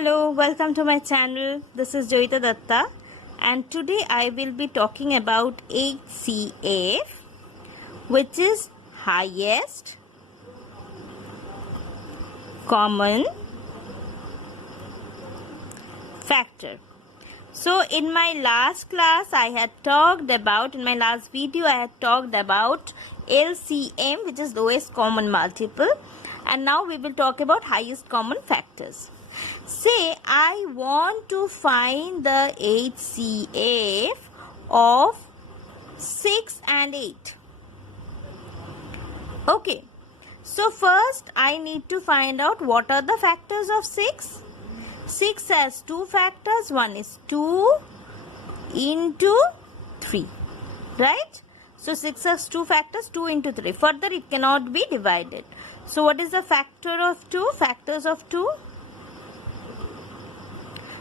Hello, welcome to my channel. This is Joyita Datta, and today I will be talking about HCF, which is highest common factor. So in my last class I had talked about, in my last video I had talked about LCM, which is lowest common multiple, and now we will talk about highest common factors. Say I want to find the HCF of 6 and 8. Okay, so first I need to find out what are the factors of 6. 6 has two factors. One is 2 into 3, right? So 6 has two factors, 2 into 3. Further, it cannot be divided. So what is the factor of 2? Factors of 2?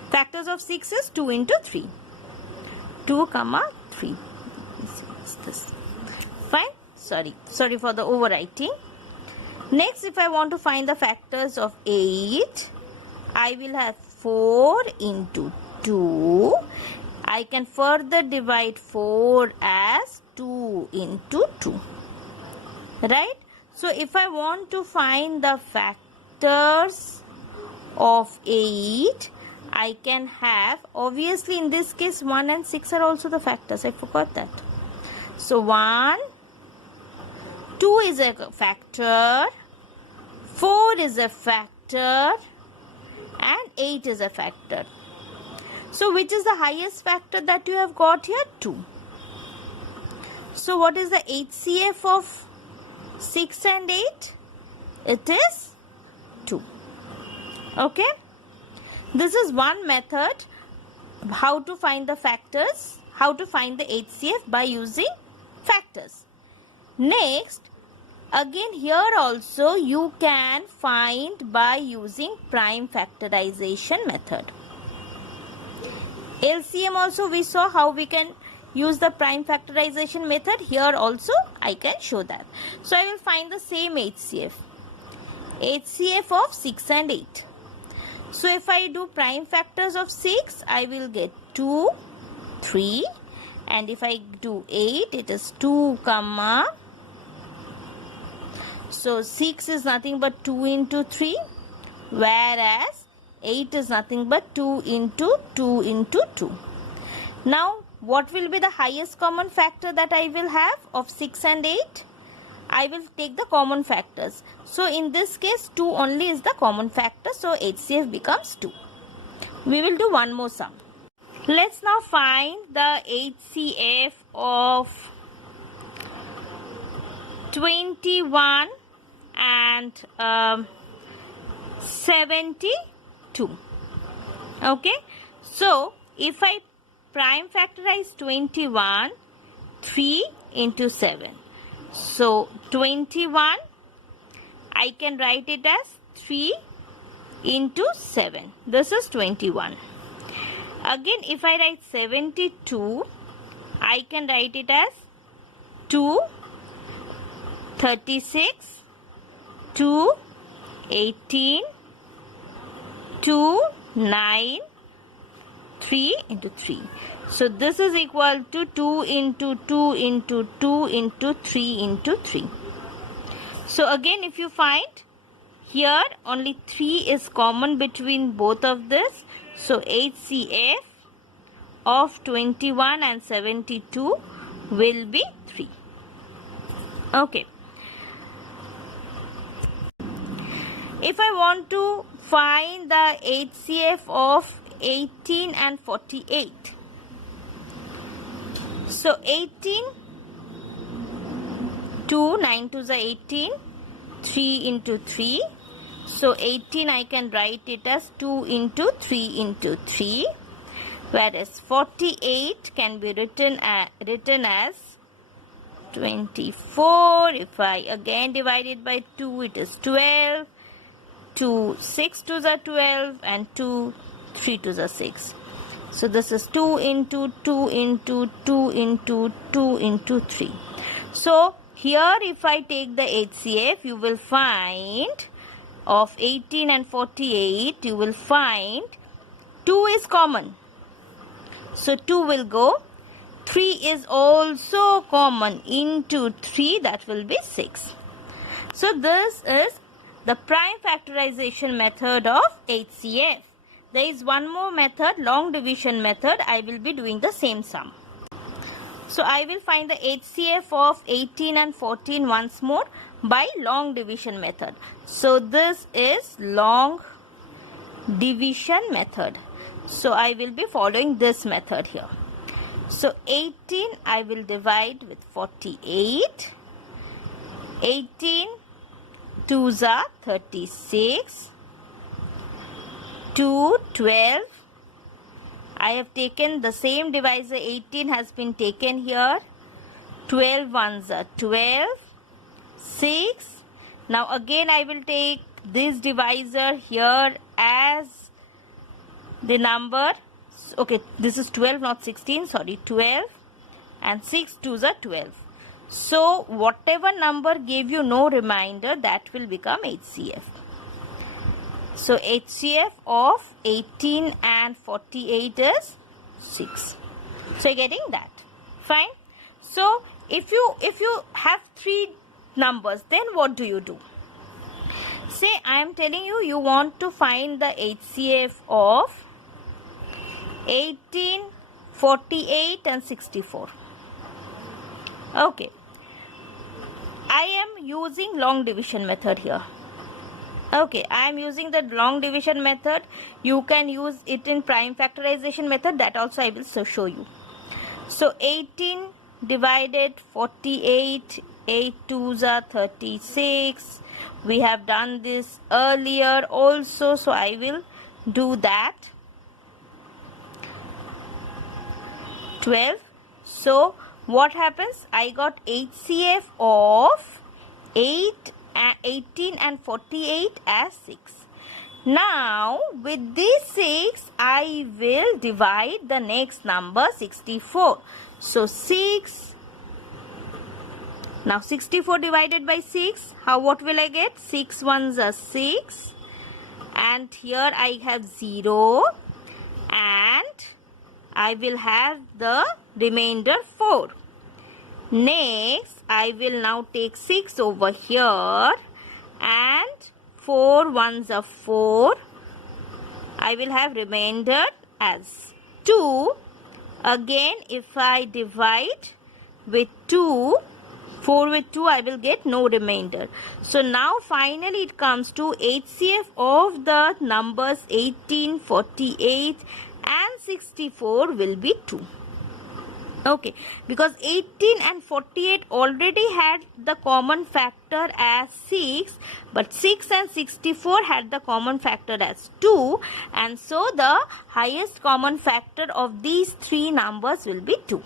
Factors of 6 is 2 into 3. 2 comma 3. This. Fine? Sorry for the overwriting. Next, if I want to find the factors of 8, I will have 4 into 2. I can further divide 4 as 2 into 2. Right? So, if I want to find the factors of 8, I can have, obviously in this case 1 and 6 are also the factors. I forgot that. So, 2 is a factor, 4 is a factor, and 8 is a factor. So which is the highest factor that you have got here? 2. So what is the HCF of 6 and 8? It is 2. Okay. This is one method how to find the factors, how to find the HCF by using factors. Next, again here also you can find by using prime factorization method. LCM also we saw how we can use the prime factorization method. Here also I can show that. So I will find the same HCF. HCF of 6 and 8. So if I do prime factors of 6, I will get 2, 3, and if I do 8, it is 2 comma. So 6 is nothing but 2 into 3, whereas 8 is nothing but 2 into 2 into 2. Now what will be the highest common factor that I will have of 6 and 8? I will take the common factors. So in this case 2 only is the common factor, so HCF becomes 2. We will do one more sum. Let's now find the HCF of 21 and 72. Okay, so if I prime factorize 21, 3 into 7, so 21 I can write it as 3 into 7. This is 21. Again, if I write 72, I can write it as 2, 36, 2, 18, 2, 9, 3 into 3. So this is equal to 2 into 2 into 2 into 3 into 3. So again, if you find here only 3 is common between both of this. So HCF of 21 and 72 will be 3. Okay. If I want to find the HCF of 18 and 48. So 18, 2, 9 to the 18, 3 into 3. So 18 I can write it as 2 into 3 into 3. Whereas 48 can be written as 24. If I again divide it by 2, it is 12. 2, 6 to the 12 and 2, 3 to the 6. So this is 2 into 2 into 2 into 2 into 3. So here if I take the HCF, you will find of 18 and 48, you will find 2 is common. So 2 will go. 3 is also common. Into 3, that will be 6. So this is the prime factorization method of HCF. There is one more method, long division method. I will be doing the same sum. So I will find the HCF of 18 and 14 once more by long division method. So this is long division method. So I will be following this method here. So 18 I will divide with 48. 18 2s are 36. 2, 12. I have taken the same divisor. 18 has been taken here. 12 ones are 12. 6. Now again I will take this divisor here as the number. Okay, this is 12, not 16. Sorry, 12. And 6 2s are 12. So whatever number gave you no remainder, that will become HCF. So HCF of 18 and 48 is 6. So you're getting that. Fine. So if you have 3 numbers, then what do you do? Say I am telling you, you want to find the HCF of 18, 48 and 64. Okay. I am using long division method here. Okay, I am using the long division method. You can use it in prime factorization method. That also I will show you. So 18 divided 48. 8 2s are 36. We have done this earlier also. So I will do that. 12. So what happens? I got HCF of 18 and 48 as 6. Now with this 6 I will divide the next number 64. So 6. Now 64 divided by 6. What will I get? 6 ones are 6. And here I have 0. And I will have the remainder 4. Next, I will now take 6 over here and 4 ones are 4. I will have remainder as 2. Again, if I divide with 2, 4 with 2, I will get no remainder. So now finally it comes to HCF of the numbers 18, 48 and 64 will be 2. Okay, because 18 and 48 already had the common factor as 6, but 6 and 64 had the common factor as 2, and so the highest common factor of these 3 numbers will be 2.